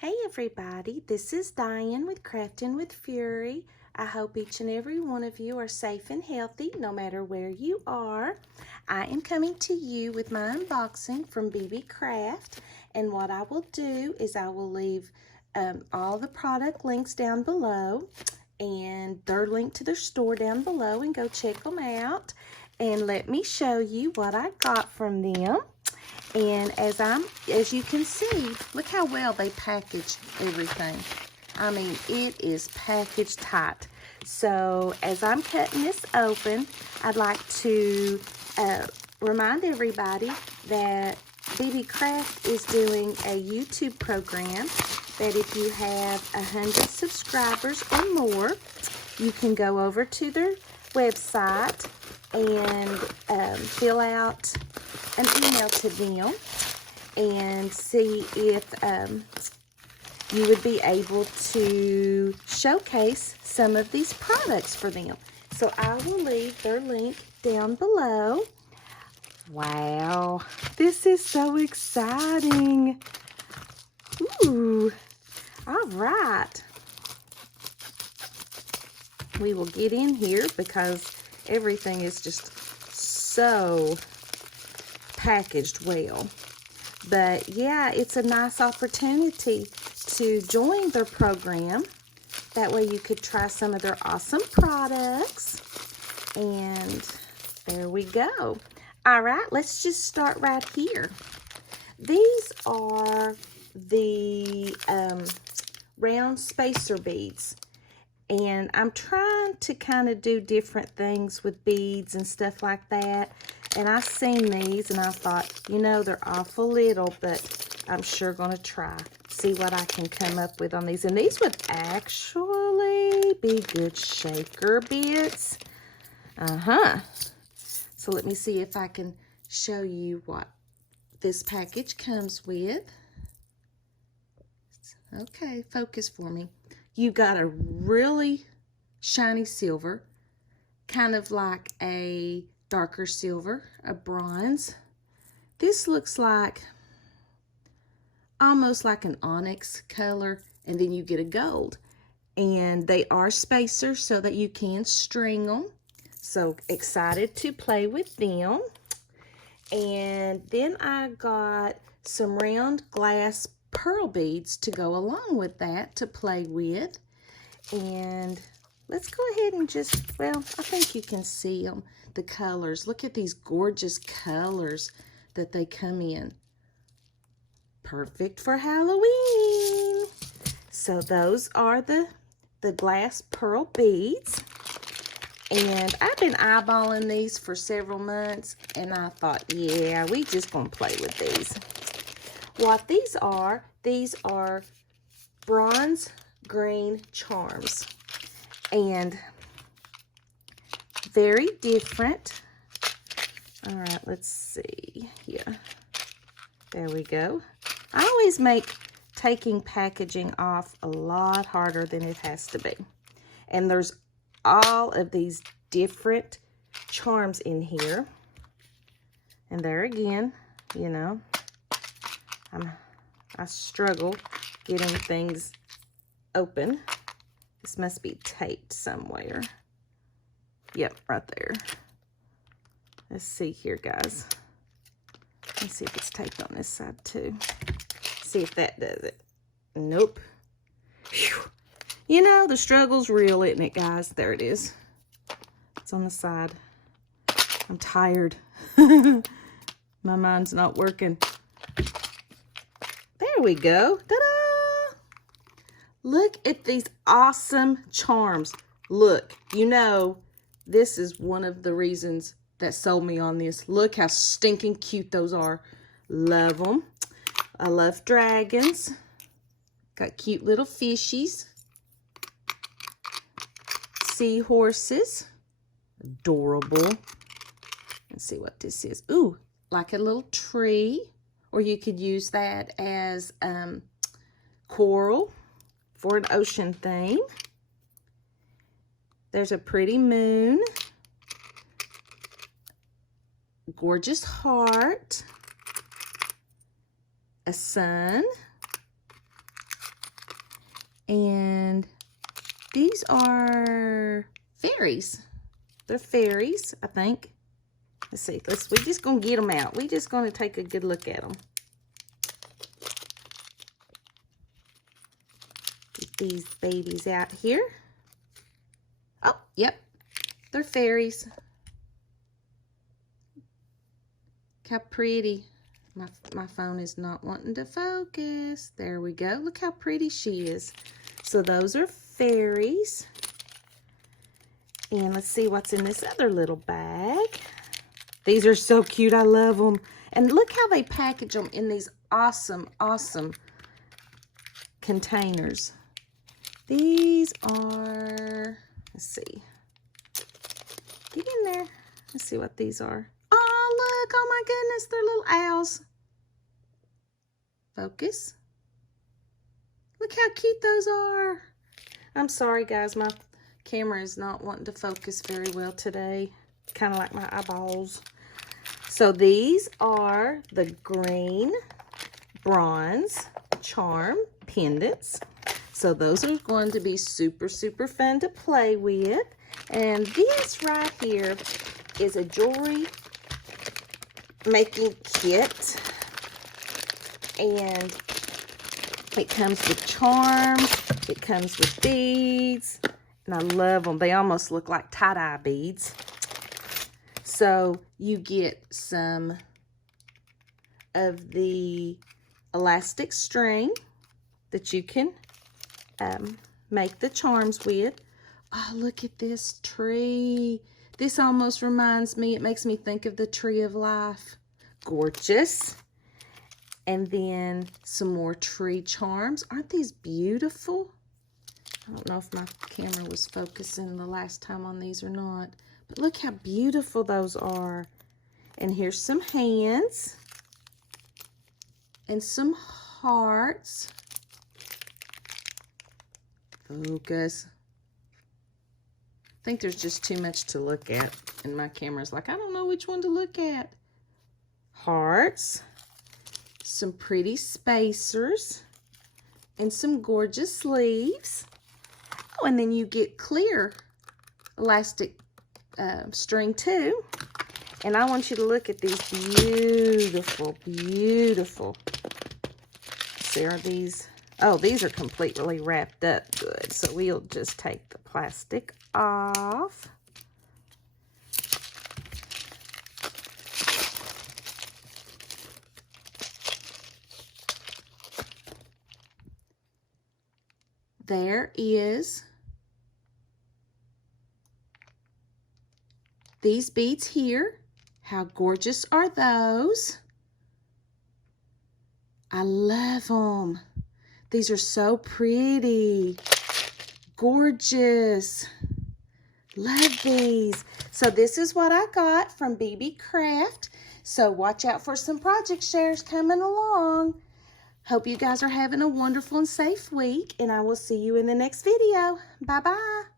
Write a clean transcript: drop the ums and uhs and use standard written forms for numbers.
Hey everybody, this is Diane with Crafting with Fury. I hope each and every one of you are safe and healthy no matter where you are. I am coming to you with my unboxing from Beebeecraft, and what I will do is I will leave all the product links down below, and they're linked to their store down below, and go check them out. And let me show you what I got from them. And as you can see, look how well they packaged everything. I mean, it is packaged tight. So as I'm cutting this open, I'd like to remind everybody that Beebeecraft is doing a YouTube program that if you have 100 subscribers or more, you can go over to their website and fill out an email to them and see if you would be able to showcase some of these products for them. So I will leave their link down below. Wow, this is so exciting. Ooh, all right. We will get in here because everything is just so packaged well. But yeah, it's a nice opportunity to join their program. That way you could try some of their awesome products. And there we go. All right, let's just start right here. These are the round spacer beads. And I'm trying to kind of do different things with beads and stuff like that. And I seen these and I thought, you know, they're awful little, but I'm sure going to try. See what I can come up with on these. And these would actually be good shaker bits. So let me see if I can show you what this package comes with. Okay, focus for me. You got a really shiny silver, kind of like a darker silver, a bronze. This looks like almost like an onyx color, and then you get a gold. And they are spacers so that you can string them. So excited to play with them. And then I got some round glass pearl beads to go along with that to play with. And let's go ahead and just, well, I think you can see them, the colors. Look at these gorgeous colors that they come in. Perfect for Halloween. So those are the glass pearl beads. And I've been eyeballing these for several months, and I thought, yeah, we just gonna play with these. What these are bronze green charms, and very different. All right, let's see here. There we go. I always make taking packaging off a lot harder than it has to be. And there's all of these different charms in here. And there again, you know, I struggle getting things open. This must be taped somewhere. Yep, right there. Let's see here, guys. Let's see if it's taped on this side too. See if that does it. Nope. Whew. You know, the struggle's real, isn't it, guys? There it is. It's on the side. I'm tired. My mind's not working. There we go. Ta-da! Look at these awesome charms. Look, you know, this is one of the reasons that sold me on this. Look how stinking cute those are. Love them. I love dragons. Got cute little fishies. Seahorses. Adorable. Let's see what this is. Ooh, like a little tree. Or you could use that as coral for an ocean theme. There's a pretty moon. Gorgeous heart. A sun. And these are fairies. They're fairies, I think. Let's see. We're just going to get them out. We're just going to take a good look at them. Get these babies out here. Oh, yep. They're fairies. Look how pretty. My phone is not wanting to focus. There we go. Look how pretty she is. So those are fairies. And let's see what's in this other little bag. These are so cute. I love them. And look how they package them in these awesome, awesome containers. These are, let's see. Get in there. Let's see what these are. Oh, look. Oh, my goodness. They're little owls. Focus. Look how cute those are. I'm sorry, guys. My camera is not wanting to focus very well today. Kind of like my eyeballs. So these are the green bronze charm pendants. So those are going to be super, super fun to play with. And this right here is a jewelry making kit. And it comes with charms. It comes with beads. And I love them. They almost look like tie-dye beads. So you get some of the elastic string that you can make the charms with. Oh, look at this tree. This almost reminds me, it makes me think of the tree of life. Gorgeous. And then some more tree charms. Aren't these beautiful? I don't know if my camera was focusing the last time on these or not. But look how beautiful those are. And here's some hands. And some hearts. Focus. I think there's just too much to look at. And my camera's like, I don't know which one to look at. Hearts. Some pretty spacers. And some gorgeous sleeves. Oh, and then you get clear elastic string too. And I want you to look at these beautiful, beautiful. See, are these? Oh, these are completely wrapped up good. So we'll just take the plastic off. There is these beads here. How gorgeous are those? I love them. These are so pretty. Gorgeous. Love these. So this is what I got from Beebeecraft. So watch out for some project shares coming along. Hope you guys are having a wonderful and safe week, and I will see you in the next video. Bye-bye.